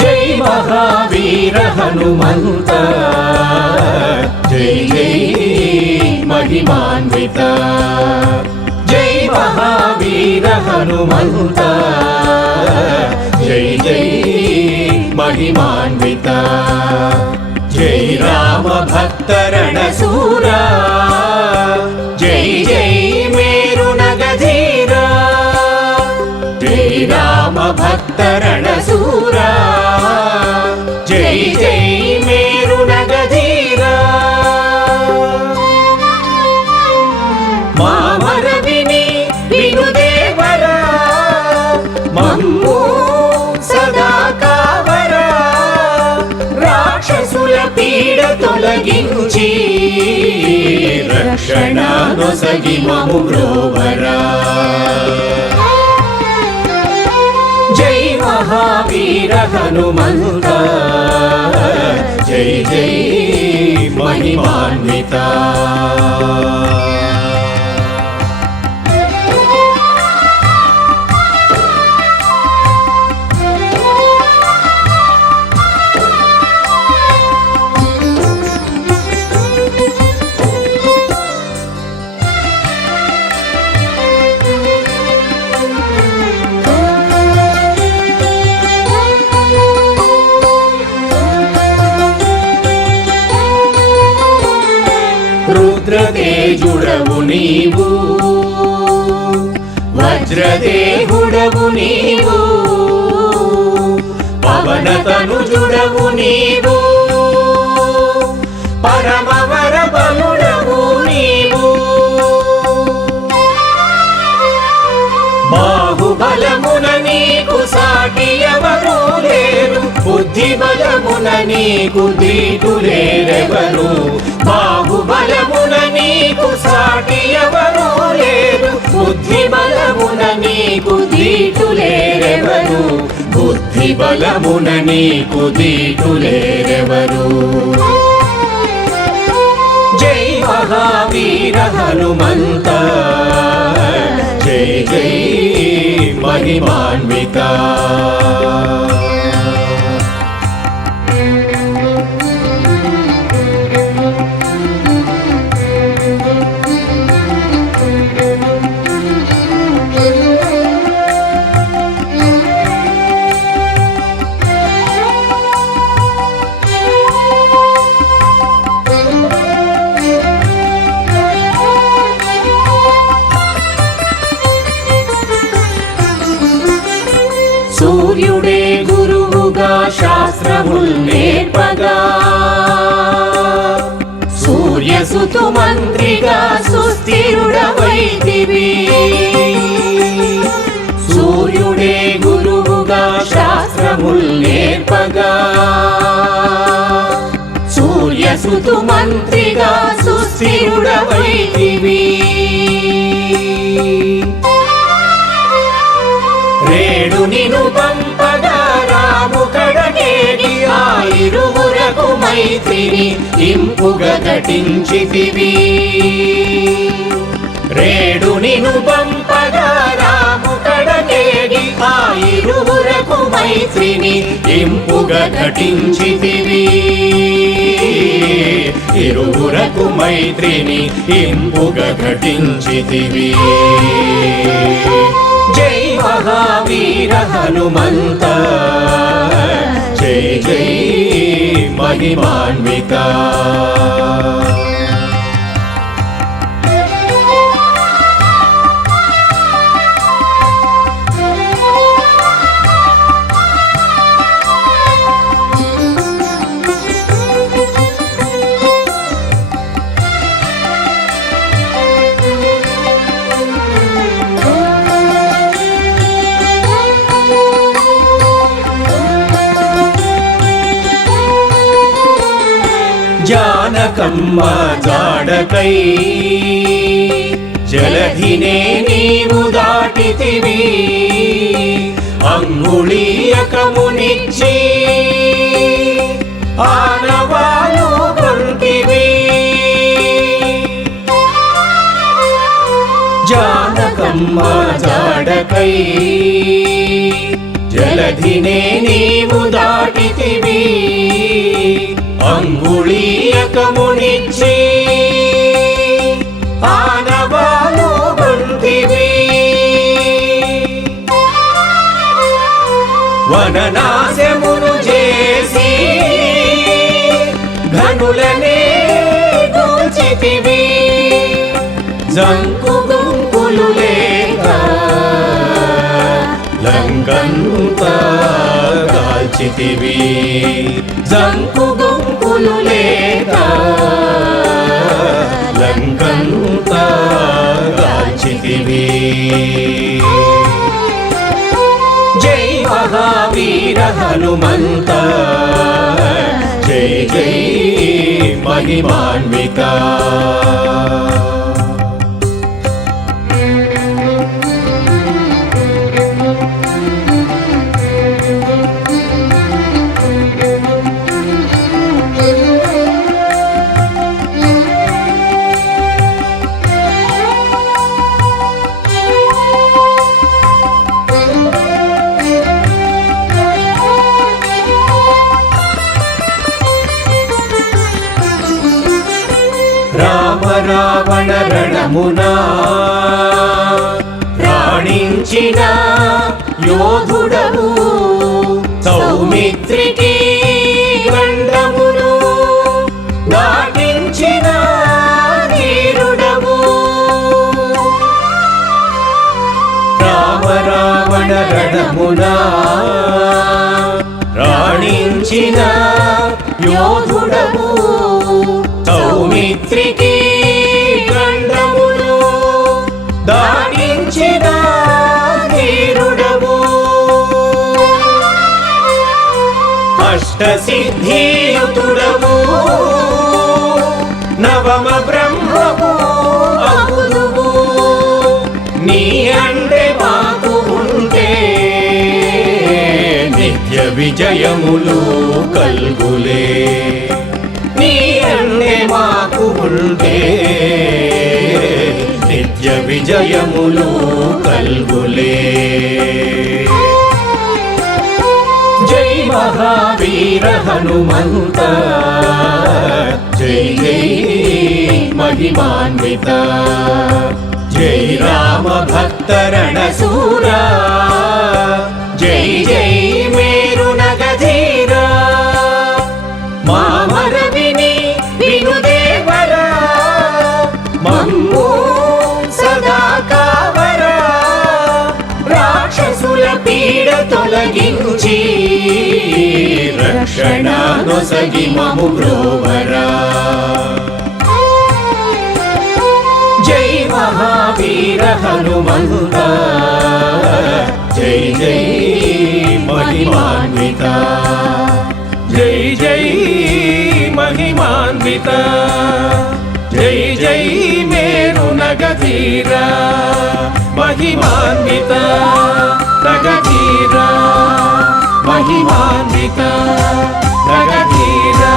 జై మహావీర మహిమాన్విత జై మహావీర హనుమంత జై జై మహిమాన్విత జై రామ భక్తరణ సూరా జై జై మేరు నగధీరా జై రామ భక్తరణ సూరా తొలగించి. రక్షణ నొసగి మము బ్రోవరా జై మహావీర హనుమంత. జై జై మహిమాన్విత. రుద్రతేజుడవు నీవు. వజ్రదేహుడవు నీవు. పవనతనుజుడవు నీవు. పరమా నీకు సాటి ఎవరు లేరు. బుద్ధి బలమున నీకు దీటు లేరెవరు బాహుబలమున నీకు సాటి ఎవరు లేరు. బుద్ధి బలమున నీకు దీటు లేరెవరు బుద్ధి బలమున నీకు దీటు లేరెవరు జై మహావీర హనుమంత. జై జై మహిమాన్విత సూర్యుడే గురువుగా శాస్త్రముల్ నేర్పగా సూర్యసుతు మంత్రిగా సుస్థిరుడవైతివి. సూర్యుడే గురువుగా శాస్త్రముల్ నేర్పగా సూర్యసుతు మంత్రిగా సుస్థిరుడవైతివి. రేడు నిను పంపగా రాము ఆ ఇరువురకు మైత్రిని ఇంపుగా ఘటించితివి. రేడు నిను పంపగా రాము కడగేగి ఆ ఇరువురకు మైత్రిని ఇంపుగా ఘటించితివి. ఇరువురకు మైత్రిని ఇంపుగా ఘటించితివి. జై మహావీర హనుమంత. జై జై మహిమాన్విత జాడకై జలధినే నీవు దాటితివి అంగుళీయకమునిచ్చి ఆనవాలు కొంటివి జానకమ్మ జాడకై జలధినే నీవు దాటితివి. అంగుళీయకమునిచ్చి ఆనవాలు కొంటివి వననాశమును చేసి ఘనులనే గోచితివి జంకు లంకంత కాల్చితివి జంకు గుంకులు లేక లంకంత కాల్చితివి జై మహావీర హనుమంత జై జై మహిమాన్వితా. రణమునా రాణించిన యోధుడవు సౌమిత్రికి గండమును దాటించిన ధీరుడవు. రామ రావణ రణమునా? రాణించిన యోధుడవు సౌమిత్రికి అష్టసిద్ధియుతుడవు. నవమ బ్రహ్మము అగుదువు. నీ అంటే మాకు ఉంటే నిత్య విజయములు కల్గులే. నీ అంటే మాకు ఉంటే నిత్య విజయములు కల్గులే. జై మహావీర హనుమంత జై జై మహిమాన్విత. జై రామ భక్త రణసూరా జై రాక్షసుల పీడ తొలగించి రక్షణ నొసగి మము బ్రోవరా. జై మహావీర హనుమంత జై జై మహిమాన్విత. జై జై మహిమాన్విత జై జై మేరు నగధీరా మహిమాన్విత. ప్రగతిరా మహిమాన్విత ప్రగతిరా.